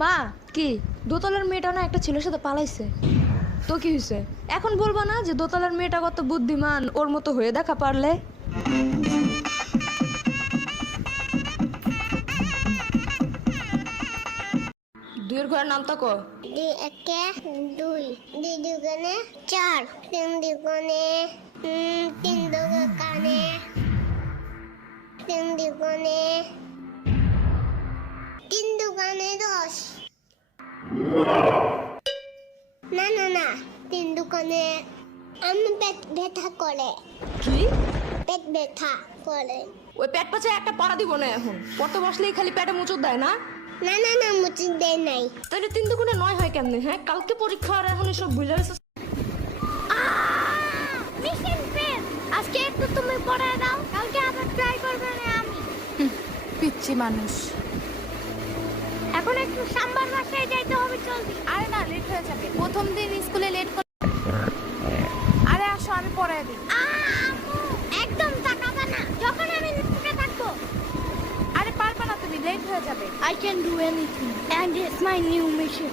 মা, কি দোতলার মেয়েটা না একটা ছেলের সাথে পালাইছে? তো কি হয়েছে? এখন বলবা না যে দোতলার মেয়েটা কত বুদ্ধিমান, ওর মতো হয়ে দেখা পারলে? দুইয়ের ঘরের নামটা কো? দুই একে দুই, দুই দুগুণে চার, তিন দুগুণে তিন দুগুণে তিন দুগুণে তিন দুগুণে 10। না না না, তিন দুগুণে আমি পেট ব্যথা করে। কি? পেট ব্যথা করে। ওই পেট পাচে একটা পাড়া দিব না এখন। পড়তে বসলেই খালি পেটে মুচুর দেয় না? না না না, মুচি দেয় নাই। তাহলে 3 দুগুণে 9 হয় কেমনে? হ্যাঁ, কালকে পরীক্ষা আর এখন এসব ভুলে গেছো। Mission fail. আজকে একটু তুমি পড়ায় দাও, কালকে আবার ট্রাই করবে না আমি। পিচ্ছি মানুষ। এখন একটু সাম্বার বাসায় যাইতে হবে, জলদি। আরে না, লেট হয়ে যাবে। প্রথম দিন স্কুলে লেট করে। আরে আসো, আমি পড়ায় দিই। আম্মু, একদম তাকাবে না যখন আমি নিচে থাকবো। আরে পারবে না তুমি, লেট হয়ে যাবে। I can do anything and it's my new mission.